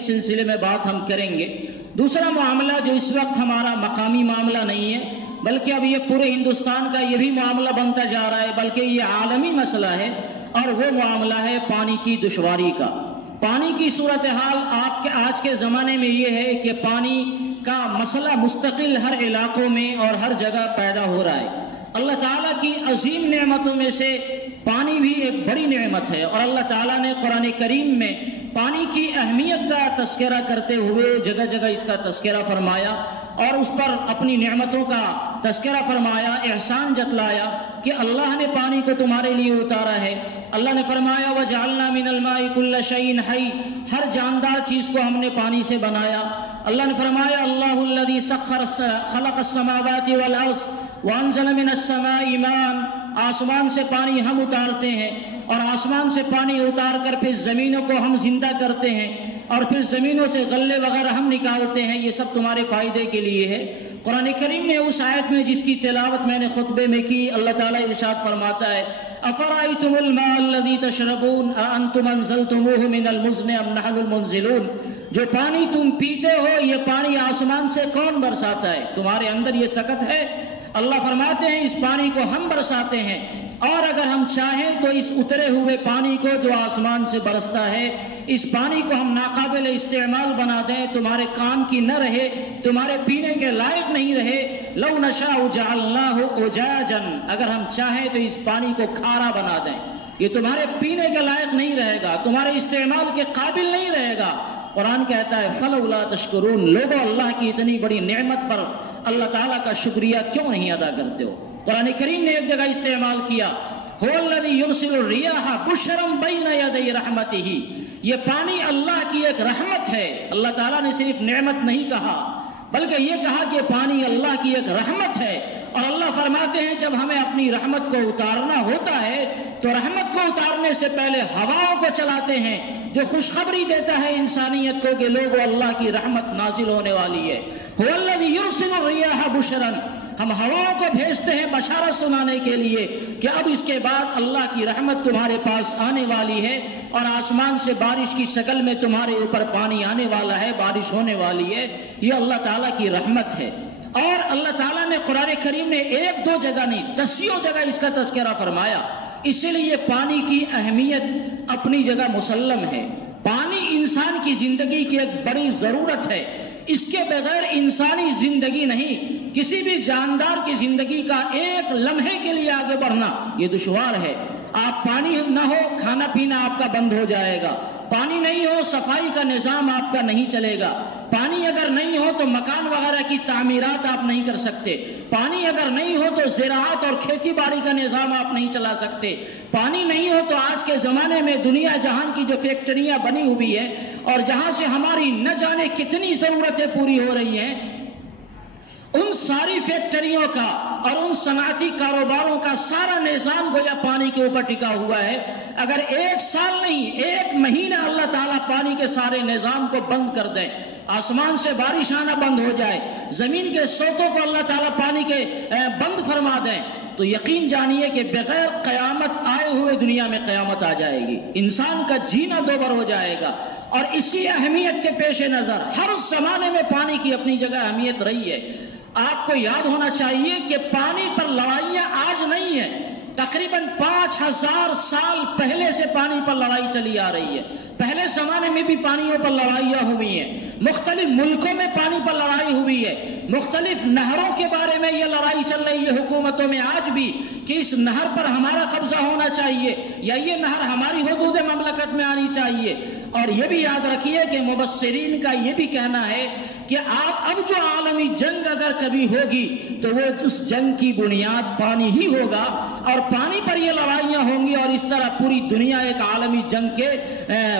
اس سلسلے میں بات ہم کریں گے۔ دوسرا معاملہ جو اس وقت ہمارا مقامی معاملہ نہیں ہے، بلکہ اب یہ پورے ہندوستان کا یہ بھی معاملہ بنتا جا رہا ہے، بلکہ یہ عالمی مسئلہ ہے، اور وہ معاملہ ہے پانی کی دشواری کا۔ پانی کی صورتحال آپ کے آج کے زمانے میں یہ ہے کہ پانی کا مسئلہ مستقل ہر علاقوں میں اور ہر جگہ پیدا ہو رہا ہے۔ اللہ تعالیٰ کی عظیم نعمتوں میں سے پانی بھی ایک بڑی نعمت ہے، اور اللہ تعالیٰ نے قرآن کریم میں پانی کی اہمیت کا تذکرہ کرتے ہوئے جگہ جگہ اس کا تذکرہ فرمایا اور اس پر اپنی نعمتوں کا تذکرہ فرمایا، احسان جتلایا کہ اللہ نے پانی کو تمہارے لیے اتارا ہے۔ اللہ نے فرمایا وَجَعَلْنَا مِنَ الْمَاءِ كُلَّ شَيْءٍ حَيٍّ، ہر جاندار چیز کو ہم نے پانی سے بنایا۔ اللہ نے فرمایا اللہ الذي خلق السماوات والارض وانزل من السماء ماء، آسمان سے پانی ہم اتارتے ہیں، اور آسمان سے پانی اتار کر پھر زمینوں کو ہم زندہ کرتے ہیں، اور پھر زمینوں سے غلے وغیرہ ہم نکالتے ہیں، یہ سب تمہارے فائدے کے لیے ہے۔ قرآن کریم نے اس آیت میں جس کی تلاوت میں نے خطبے میں کی، اللہ تعالیٰ ارشاد فرماتا ہے افرأیتم الماء الذی تشربون اانتم انزلتموہ من المزن ام نحن المنزلون، جو پانی تم پیتے ہو یہ پانی آسمان سے کون برساتا ہے؟ تمہارے اندر یہ سکت ہے؟ اللہ فرماتے ہیں اس پانی کو ہم برساتے ہیں، اور اگر ہم چاہیں تو اس اترے ہوئے پانی کو جو آسمان سے برستا ہے، اس پانی کو ہم ناقابل استعمال بنا دیں، تمہارے کام کی نہ رہے، تمہارے پینے کے لائق نہیں رہے۔ لو نشاء جعلناہ اجاجا، اگر ہم چاہیں تو اس پانی کو کھارا بنا دیں، یہ تمہارے پینے کے لائق نہیں رہے گا، تمہارے استعمال کے قابل نہیں رہے گا۔ قرآن کہتا ہے فلولا تشکرون، لوگوں اللہ کی اتنی بڑی نعمت پر اللہ تعالیٰ کا شکریہ کیوں نہیں ادا کرتے ہو؟ قرآن کریم نے ایک جگہ استعمال کیا هو الذی یرسل الریاح بشرا بین یدی رحمتہ، یہ پانی اللہ کی ایک رحمت ہے۔ اللہ تعالیٰ نے صرف نعمت نہیں کہا، بلکہ یہ کہا کہ پانی اللہ کی ایک رحمت ہے، اور اللہ فرماتے ہیں جب ہمیں اپنی رحمت کو اتارنا ہوتا ہے تو رحمت کو اتارنے سے پہلے ہواؤں کو چلاتے ہیں، جو خوشخبری دیتا ہے انسانیت کو کہ لوگوں اللہ کی رحمت نازل ہونے والی ہے۔ هو الذی یرسل الریاح بشرا، ہم ہواؤں کو بھیجتے ہیں بشارت سنانے کے لیے کہ اب اس کے بعد اللہ کی رحمت تمہارے پاس آنے والی ہے، اور آسمان سے بارش کی شکل میں تمہارے اوپر پانی آنے والا ہے، بارش ہونے والی ہے۔ یہ اللہ تعالیٰ کی رحمت ہے، اور اللہ تعالیٰ نے قرآن کریم میں ایک دو جگہ نہیں دسیوں جگہ اس کا تذکرہ فرمایا۔ اسی لیے پانی کی اہمیت اپنی جگہ مسلم ہے۔ پانی انسان کی زندگی کی ایک بڑی ضرورت ہے، اس کے بغیر انسانی زندگی نہیں۔ کسی بھی جاندار کی زندگی کا ایک لمحے کے لیے آگے بڑھنا یہ دشوار ہے۔ آپ پانی نہ ہو کھانا پینا آپ کا بند ہو جائے گا، پانی نہیں ہو صفائی کا نظام آپ کا نہیں چلے گا، پانی اگر نہیں ہو تو مکان وغیرہ کی تعمیرات آپ نہیں کر سکتے، پانی اگر نہیں ہو تو زراعت اور کھیتی باڑی کا نظام آپ نہیں چلا سکتے، پانی نہیں ہو تو آج کے زمانے میں دنیا جہان کی جو فیکٹریاں بنی ہوئی ہیں اور جہاں سے ہماری نہ جانے کتنی ضرورتیں پوری ہو رہی ہیں، ان ساری فیکٹریوں کا اور ان صنعتی کاروباروں کا سارا نظام گویا پانی کے اوپر ٹکا ہوا ہے۔ اگر ایک سال نہیں ایک مہینہ اللہ تعالیٰ پانی کے سارے نظام کو بند کر دیں، آسمان سے بارش آنا بند ہو جائے، زمین کے سوتوں کو اللہ تعالیٰ پانی کے بند فرما دیں، تو یقین جانیے کہ بغیر قیامت آئے ہوئے دنیا میں قیامت آ جائے گی، انسان کا جینا دوبر ہو جائے گا۔ اور اسی اہمیت کے پیش نظر ہر زمانے میں پانی کی اپنی جگہ اہمیت رہی ہے۔ آپ کو یاد ہونا چاہیے کہ پانی پر لڑائیاں آج نہیں ہیں، تقریباً 5000 سال پہلے سے پانی پر لڑائی چلی آ رہی ہے۔ پہلے زمانے میں بھی پانیوں پر لڑائیاں ہوئی ہیں، مختلف ملکوں میں پانی پر لڑائی ہوئی ہے، مختلف نہروں کے بارے میں یہ لڑائی چل رہی ہے حکومتوں میں آج بھی کہ اس نہر پر ہمارا قبضہ ہونا چاہیے یا یہ نہر ہماری حدود مملکت میں آنی چاہیے۔ اور یہ بھی یاد رکھیے کہ مبصرین کا یہ بھی کہنا ہے کہ آپ اب جو عالمی جنگ اگر کبھی ہوگی تو وہ اس جنگ کی بنیاد پانی ہی ہوگا، اور پانی پر یہ لڑائیاں ہوں گی، اور اس طرح پوری دنیا ایک عالمی جنگ کے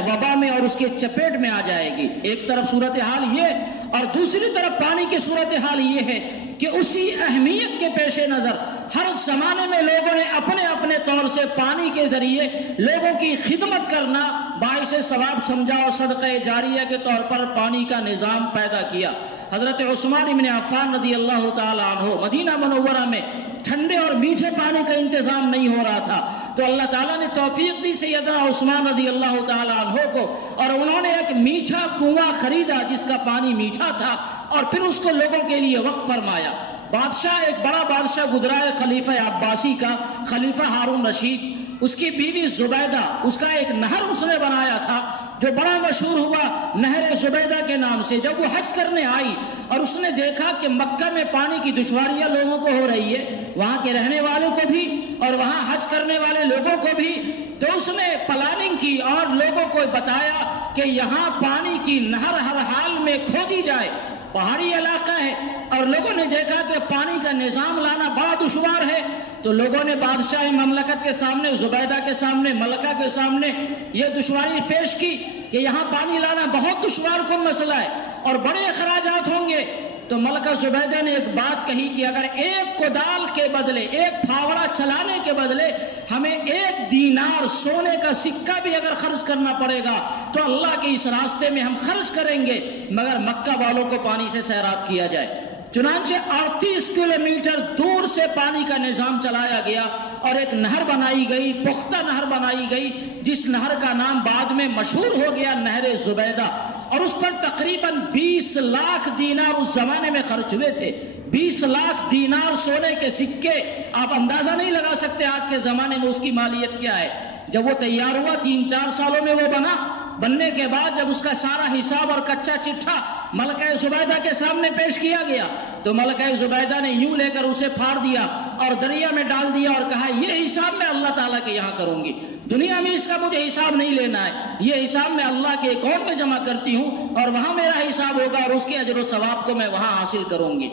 وبا میں اور اس کے چپیٹ میں آ جائے گی۔ ایک طرف صورتحال یہ، اور دوسری طرف پانی کی صورتحال یہ ہے کہ اسی اہمیت کے پیش نظر ہر زمانے میں لوگوں نے اپنے اپنے طور سے پانی کے ذریعے لوگوں کی خدمت کرنا باعث ثواب سمجھا، اور صدقہ جاریہ کے طور پر پانی کا نظام پیدا کیا۔ حضرت عثمان بن عفان رضی اللہ تعالی عنہ، مدینہ منورہ میں ٹھنڈے اور میٹھے پانی کا انتظام نہیں ہو رہا تھا، تو اللہ تعالیٰ نے توفیق دی سیدنا عثمان رضی اللہ تعالیٰ عنہ کو، اور انہوں نے ایک میٹھا کنواں خریدا جس کا پانی میٹھا تھا، اور پھر اس کو لوگوں کے لیے وقف فرمایا۔ بادشاہ، ایک بڑا بادشاہ گزرا ہے خلیفہ عباسی کا، خلیفہ ہارون رشید، اس کی بیوی زبیدہ، اس کا ایک نہر اس نے بنایا تھا جو بڑا مشہور ہوا نہر زبیدہ کے نام سے۔ جب وہ حج کرنے آئی اور اس نے دیکھا کہ مکہ میں پانی کی دشواریاں لوگوں کو ہو رہی ہے، وہاں کے رہنے والوں کو بھی اور وہاں حج کرنے والے لوگوں کو بھی، تو اس نے پلاننگ کی اور لوگوں کو بتایا کہ یہاں پانی کی نہر ہر حال میں کھودی جائے۔ پہاڑی علاقہ ہے اور لوگوں نے دیکھا کہ پانی کا نظام لانا بڑا دشوار ہے، تو لوگوں نے بادشاہ مملکت کے سامنے، زبیدہ کے سامنے، ملکہ کے سامنے یہ دشواری پیش کی کہ یہاں پانی لانا بہت دشوار کن مسئلہ ہے اور بڑے اخراجات ہوں گے۔ تو ملکہ زبیدہ نے ایک بات کہی کہ اگر ایک کدال کے بدلے، ایک پھاوڑا چلانے کے بدلے ہمیں 1 دینار سونے کا سکہ بھی اگر خرچ کرنا پڑے گا تو اللہ کے اس راستے میں ہم خرچ کریں گے، مگر مکہ والوں کو پانی سے سیراب کیا جائے۔ چنانچہ 38 کلومیٹر دور سے پانی کا نظام چلایا گیا اور ایک نہر بنائی گئی، پختہ نہر بنائی گئی، جس نہر کا نام بعد میں مشہور ہو گیا نہر زبیدہ، اور اس پر تقریباً 20 لاکھ دینار اس زمانے میں خرچ ہوئے تھے۔ 20 لاکھ دینار سونے کے سکے، آپ اندازہ نہیں لگا سکتے آج کے زمانے میں اس کی مالیت کیا ہے۔ جب وہ تیار ہوا 3-4 سالوں میں وہ بننے کے بعد جب اس کا سارا حساب اور کچا چٹھا ملکہ زبیدہ کے سامنے پیش کیا گیا تو ملکہ زبیدہ نے یوں لے کر اسے پھاڑ دیا اور دریا میں ڈال دیا اور کہا یہ حساب میں اللہ تعالیٰ کے یہاں کروں گی، دنیا میں اس کا مجھے حساب نہیں لینا ہے، یہ حساب میں اللہ کے اکاؤنٹ میں جمع کرتی ہوں اور وہاں میرا حساب ہوگا اور اس کے اجر و ثواب کو میں وہاں حاصل کروں گی۔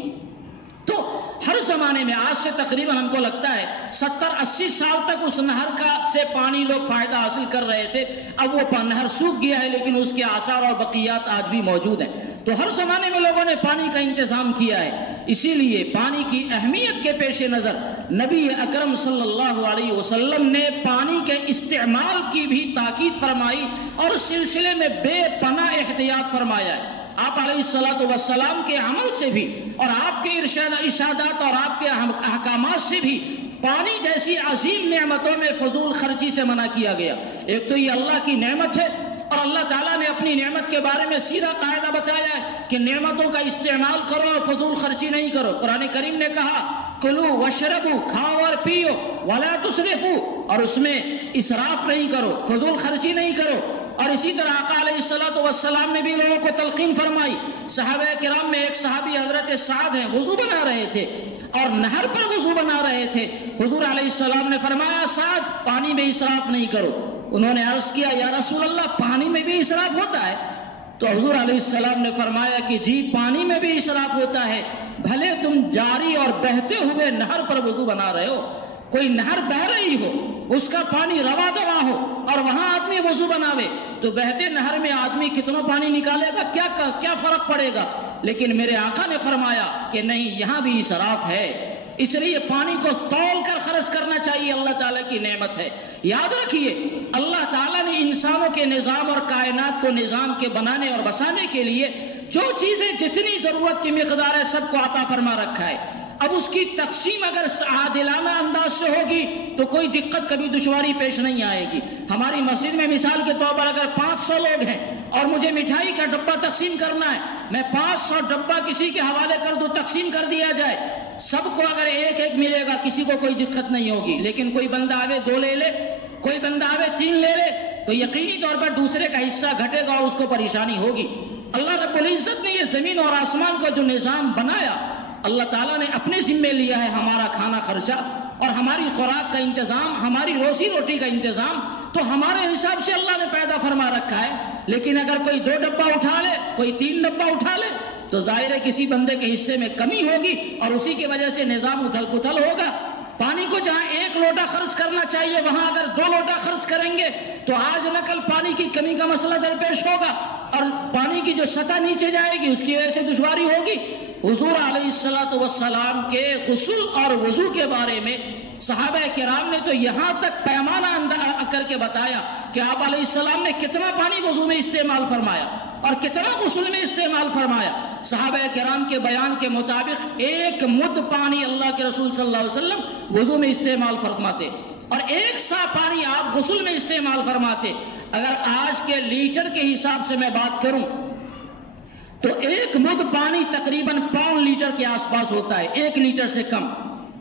تو ہر زمانے میں آج سے تقریباً ہم کو لگتا ہے 70-80 سال تک اس نہر سے پانی لوگ فائدہ حاصل کر رہے تھے، اب وہ نہر سوکھ گیا ہے لیکن اس کے آثار اور بقیات آج بھی موجود ہیں۔ تو ہر زمانے میں لوگوں نے پانی کا انتظام کیا ہے، اسی لیے پانی کی اہمیت کے پیش نظر نبی اکرم صلی اللہ علیہ وسلم نے پانی کے استعمال کی بھی تاکید فرمائی اور اس سلسلے میں بے پناہ احتیاط فرمایا ہے۔ آپ علیہ السلام کے عمل سے بھی اور آپ کے ارشادات اور آپ کے احکامات سے بھی پانی جیسی عظیم نعمتوں میں فضول خرچی سے منع کیا گیا۔ ایک تو یہ اللہ کی نعمت ہے اور اللہ تعالیٰ نے اپنی نعمت کے بارے میں سیدھا قاعدہ بتایا ہے کہ نعمتوں کا استعمال کرو اور فضول خرچی نہیں کرو۔ قرآن کریم نے کہا کلو وشربو، کھاؤ اور پیو، ولا تسرفو، اور اس میں اسراف نہیں کرو، فضول خرچی نہیں کرو۔ اور اسی طرح آقا علیہ السلام نے بھی لوگوں کو تلقین فرمائی۔ صحابہ کرام میں ایک صحابی حضرت سعد ہیں، وضو بنا رہے تھے اور نہر پر وضو بنا رہے تھے۔ حضور علیہ السلام نے فرمایا سعد پانی میں اسراف نہیں کرو۔ انہوں نے عرض کیا یا رسول اللہ پانی میں بھی اسراف ہوتا ہے؟ تو حضور علیہ السلام نے فرمایا کہ جی پانی میں بھی اسراف ہوتا ہے، بھلے تم جاری اور بہتے ہوئے نہر پر وضو بنا رہے ہو، کوئی نہر بہ رہی ہو، اس کا پانی روا دوا ہو اور وہاں آدمی وضو بناوے تو بہتے نہر میں آدمی کتنا پانی نکالے گا، کیا فرق پڑے گا؟ لیکن میرے آقا نے فرمایا کہ نہیں، یہاں بھی اسراف ہے، اس لیے پانی کو تول کر خرچ کرنا چاہیے، اللہ تعالیٰ کی نعمت ہے۔ یاد رکھیے اللہ تعالیٰ نے انسانوں کے نظام اور کائنات کو نظام کے بنانے اور بسانے کے لیے جو چیزیں جتنی ضرورت کی مقدار ہے سب کو عطا فرما رکھا ہے۔ اب اس کی تقسیم اگر عادلانہ انداز سے ہوگی تو کوئی دقت کبھی دشواری پیش نہیں آئے گی۔ ہماری مسجد میں مثال کے طور پر اگر 500 لوگ ہیں اور مجھے مٹھائی کا ڈبہ تقسیم کرنا ہے، میں 500 ڈبہ کسی کے حوالے کر دوں، تقسیم کر دیا جائے، سب کو اگر ایک ایک ملے گا کسی کو کوئی دقت نہیں ہوگی۔ لیکن کوئی بندہ آوے 2 لے لے، کوئی بندہ آوے 3 لے لے تو یقینی طور پر دوسرے کا حصہ گھٹے گا اور اس کو پریشانی ہوگی۔ اللہ رب العزت نے یہ زمین اور آسمان کا جو نظام بنایا، اللہ تعالیٰ نے اپنے ذمے لیا ہے ہمارا کھانا خرچہ اور ہماری خوراک کا انتظام، ہماری روزی روٹی کا انتظام تو ہمارے حساب سے اللہ نے پیدا فرما رکھا ہے۔ لیکن اگر کوئی 2 ڈبہ اٹھا لے، کوئی 3 ڈبہ اٹھا لے تو ظاہر ہے کسی بندے کے حصے میں کمی ہوگی اور اسی کی وجہ سے نظام اتھل پتھل ہوگا۔ پانی کو جہاں 1 لوٹا خرچ کرنا چاہیے وہاں اگر 2 لوٹا خرچ کریں گے تو آج نہ کل پانی کی کمی کا مسئلہ درپیش ہوگا اور پانی کی جو سطح نیچے جائے گی اس کی وجہ سے دشواری ہوگی۔ حضور علیہ السلام کے غسل اور وضو کے بارے میں صحابہ کرام نے تو یہاں تک پیمانہ کر کے بتایا کہ آپ علیہ السلام نے کتنا پانی وضو میں استعمال فرمایا اور کتنا غسل میں استعمال فرمایا۔ صحابہ کرام کے بیان کے مطابق 1 مد پانی اللہ کے رسول صلی اللہ علیہ وسلم وضو میں استعمال فرماتے، اور 1 سا پانی آپ غسل میں استعمال فرماتے. اگر آج کے لیٹر کے حساب سے میں بات کروں تو 1 مد پانی تقریباً 1.25 لیٹر کے آس پاس ہوتا ہے. 1 لیٹر سے کم.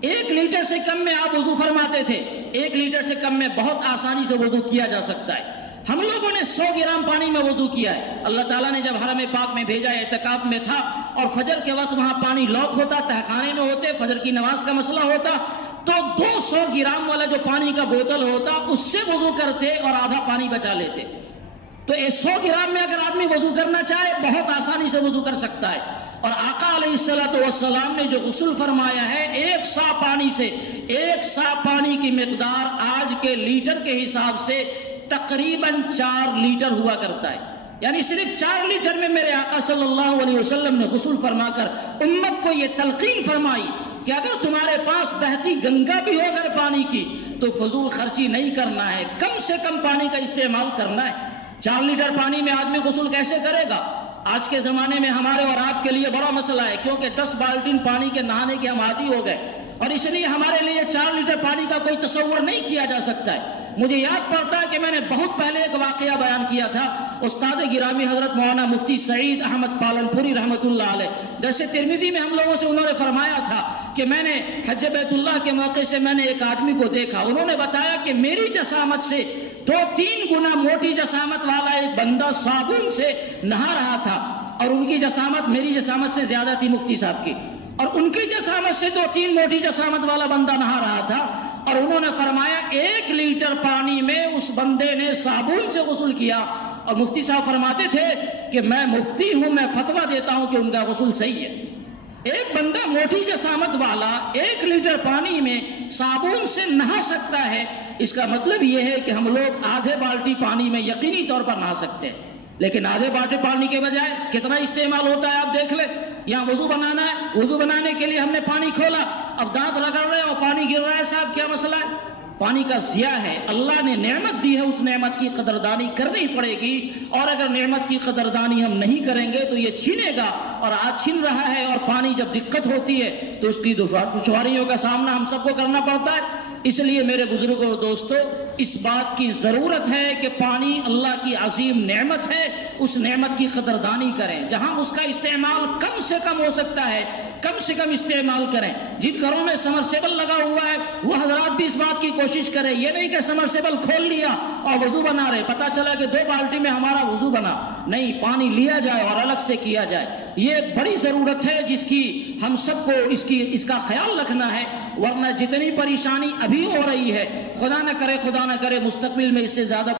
1 لیٹر سے کم میں آپ وضو فرماتے تھے. 1 لیٹر سے کم میں بہت آسانی سے وضو کیا جا سکتا ہے. ہم لوگوں نے 100 گرام پانی میں وضو کیا ہے. اللہ تعالیٰ نے جب حرم پاک میں بھیجا، اعتکاف میں تھا اور فجر کے وقت وہاں پانی لاک ہوتا، تہخانے میں ہوتے، فجر کی نماز کا مسئلہ ہوتا، تو 200 گرام والا جو پانی کا بوتل ہوتا اس سے وضو کرتے اور آدھا پانی بچا لیتے. تو 100 گرام میں اگر آدمی وضو کرنا چاہے بہت آسانی سے وضو کر سکتا ہے. اور آقا علیہ السلام نے جو غسل فرمایا ہے 1 سا پانی سے، 1 سا پانی کی مقدار آج کے لیٹر کے حساب سے تقریباً 4 لیٹر ہوا کرتا ہے. یعنی صرف 4 لیٹر میں میرے آقا صلی اللہ علیہ وسلم نے غسل فرما کر امت کو یہ تلقین فرمائی کہ اگر تمہارے پاس بہتی گنگا بھی ہو اگر پانی کی تو فضول خرچی نہیں کرنا ہے، کم سے کم پانی کا استعمال کرنا ہے. 4 لیٹر پانی میں آدمی غسل کیسے کرے گا؟ آج کے زمانے میں ہمارے اور آپ کے لیے بڑا مسئلہ ہے، کیونکہ 10 بالٹین پانی کے نہانے کے ہم عادی ہو گئے، اور اس لیے ہمارے لیے 4 لیٹر پانی کا کوئی تصور نہیں کیا جا سکتا ہے. مجھے یاد پڑتا ہے کہ میں نے بہت پہلے ایک واقعہ بیان کیا تھا. استاد گرامی حضرت مولانا مفتی سعید احمد پالنپوری رحمۃ اللہ علیہ، جیسے ترمذی میں ہم لوگوں سے انہوں نے فرمایا تھا کہ میں نے حج بیت اللہ کے موقع سے میں نے ایک آدمی کو دیکھا. انہوں نے بتایا کہ میری جسامت سے 2-3 گنا موٹی جسامت والا ایک بندہ صابن سے نہا رہا تھا، اور ان کی جسامت میری جسامت سے زیادہ تھی مفتی صاحب کی، اور ان کی جسامت سے 2-3 موٹی جسامت والا بندہ نہا رہا تھا. اور انہوں نے فرمایا 1 لیٹر پانی میں اس بندے نے صابن سے غسل کیا. اور مفتی صاحب فرماتے تھے کہ میں مفتی ہوں، میں فتویٰ دیتا ہوں کہ ان کا غسل صحیح ہے. ایک بندہ موٹی جسامت والا 1 لیٹر پانی میں صابن سے نہا سکتا ہے، اس کا مطلب یہ ہے کہ ہم لوگ آدھے بالٹی پانی میں یقینی طور پر نہا سکتے ہیں. لیکن آدھے بالٹی پانی کے بجائے کتنا استعمال ہوتا ہے آپ دیکھ لیں. یہاں وضو بنانا ہے، وضو بنانے کے لیے ہم نے پانی کھولا، اب دانت رگڑ رہے اور پانی گر رہا ہے. صاحب کیا مسئلہ ہے؟ پانی کا ضیاع ہے. اللہ نے نعمت دی ہے، اس نعمت کی قدردانی کرنی پڑے گی، اور اگر نعمت کی قدردانی ہم نہیں کریں گے تو یہ چھینے گا، اور آج چھین رہا ہے. اور پانی جب دقت ہوتی ہے تو اس کی دشواریوں کا سامنا ہم سب کو کرنا پڑتا ہے. اس لیے میرے بزرگوں اور دوستو، اس بات کی ضرورت ہے کہ پانی اللہ کی عظیم نعمت ہے، اس نعمت کی قدردانی کریں. جہاں اس کا استعمال کم سے کم ہو سکتا ہے کم سے کم استعمال کریں. جن گھروں میں سمرسیبل لگا ہوا ہے وہ حضرات بھی اس بات کی کوشش کریں. یہ نہیں کہ سمرسیبل کھول لیا اور وضو بنا رہے، پتا چلا کہ 2 بالٹی میں ہمارا وضو بنا. نہیں، پانی لیا جائے اور الگ سے کیا جائے. یہ ایک بڑی ضرورت ہے جس کی ہم سب کو اس کا خیال رکھنا ہے، ورنہ جتنی پریشانی ابھی ہو رہی ہے، خدا نہ کرے مستقبل میں اس سے زیادہ